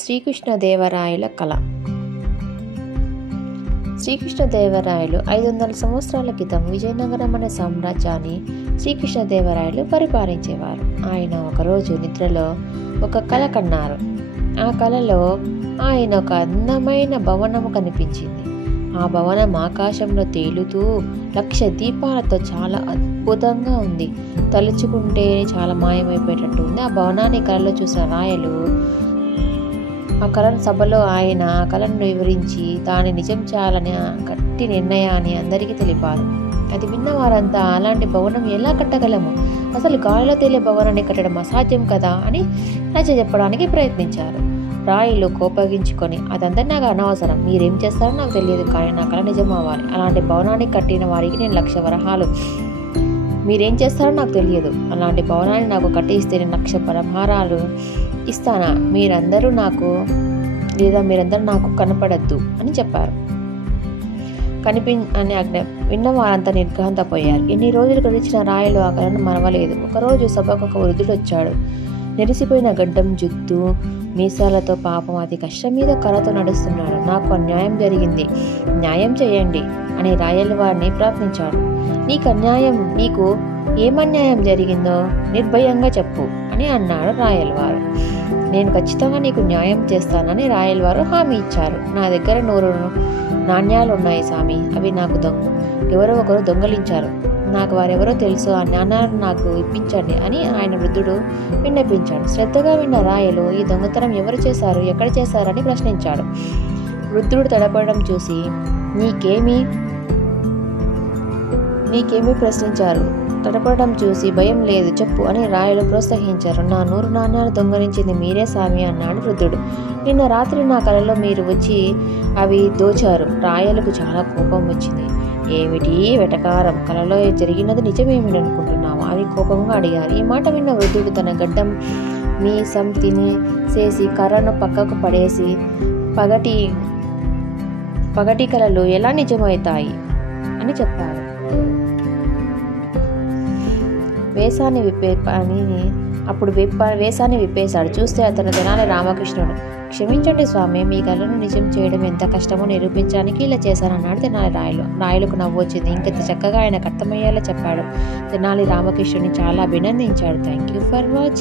శ్రీకృష్ణదేవరాయల కళ. శ్రీకృష్ణదేవరాయలు 500 సంవత్సరాల క్రితం విజయనగరం అనే సామ్రాజ్యాన్ని శ్రీకృష్ణదేవరాయలు పరిపాలించేవారు. ఆయన ఒకరోజు నిద్రలో ఒక కళ కన్నారు. ఆ కళలో ఆయన ఒక అందమైన భవనము కనిపించింది. ఆ భవనం ఆకాశంలో తేలుతూ 1,00,000 దీపాలతో చాలా అద్భుతంగా ఉంది. తలుచుకుంటే చాలా మాయమైపోయేటట్టు ఉంది. ఆ భవనాన్ని కళలో చూసిన రాయలు ఆ కళను సభలో ఆయన ఆ కళను వివరించి దాన్ని నిజం చేయాలని గట్టి నిర్ణయాన్ని అందరికీ తెలిపారు. అది విన్న వారంతా అలాంటి భవనం ఎలా కట్టగలము, అసలు గాలిలో తేలే భవనాన్ని కట్టడం అసాధ్యం కదా అని నచ్చజెప్పడానికి ప్రయత్నించారు. రాయలు కోపగించుకొని, అదంతా నాకు అనవసరం, మీరేం చేస్తారో నాకు తెలియదు, కానీ నా కళ నిజం అవ్వాలి. అలాంటి భవనాన్ని కట్టిన వారికి నేను 1,00,000 వరహాలు, మీరేం చేస్తారో నాకు తెలియదు, అలాంటి భవనాన్ని నాకు కట్టిస్తే నేను 1,00,000 వరహాలు ఇస్తానా, మీరందరూ నాకు కనపడద్దు అని చెప్పారు. అని ఆజ్ఞ విన్న వారంతా నిర్ఘాంతపోయారు. ఎన్ని రోజులు గడిచిన రాయలు ఆ కళను మరవలేదు. ఒకరోజు సభకు ఒక వృద్ధుడు వచ్చాడు. నెరిసిపోయిన గడ్డం, జుత్తు, మీసాలతో పాపం అతి కష్టం మీద కర్రతో నడుస్తున్నాడు. నాకు అన్యాయం జరిగింది, న్యాయం చేయండి అని రాయల వారిని ప్రార్థించాడు. నీకు ఏమన్యాయం జరిగిందో నిర్భయంగా చెప్పు అని అన్నాడు రాయలవారు. నేను ఖచ్చితంగా నీకు న్యాయం చేస్తానని రాయలవారు హామీ ఇచ్చారు. నా దగ్గర 100 నాణ్యాలు ఉన్నాయి స్వామి, అవి నాకు ఎవరో ఒకరు దొంగలించారు. నాకు వారెవరో తెలుసు, ఆ నాణ్యాలను నాకు ఇప్పించండి అని ఆయన వృద్ధుడు విన్నపించాడు. శ్రద్ధగా విన్న రాయలు ఈ దొంగతనం ఎవరు చేశారు, ఎక్కడ చేశారని ప్రశ్నించాడు. వృద్ధుడు తడపడం చూసి నీకేమీ ప్రశ్నించారు, తడపడం చూసి భయం లేదు, చెప్పు అని రాయలు ప్రోత్సహించారు. నా 100 నాణ్యాలు దొంగలించింది మీరే స్వామి అన్నాడు వృద్ధుడు. నిన్న రాత్రి నా కలలో మీరు వచ్చి అవి దోచారు. రాయలకు చాలా కోపం వచ్చింది. ఏమిటి వెటకారం, కలలో జరిగినది నిజమేమిటి అనుకుంటున్నావా అని కోపంగా అడిగారు. ఈ మాట విన్న వృద్ధుడు తన గడ్డం మీసం తినేసేసి కర్రను పక్కకు పడేసి, పగటి కలలు ఎలా నిజమవుతాయి అని చెప్పారు. వేషాన్ని విప్పేశాడు. చూస్తే అతను తెనాలి రామకృష్ణుడు. క్షమించండి స్వామి, మీ కళను నిజం చేయడం ఎంత కష్టమో నిరూపించడానికి ఇలా చేశానన్నాడు తెనాలి రాయలు. రాయలకు నవ్వు వచ్చింది. ఇంత చక్కగా ఆయనకు అర్థమయ్యేలా చెప్పాడు. తెనాలి రామకృష్ణుని చాలా అభినందించాడు. Thank you for watching.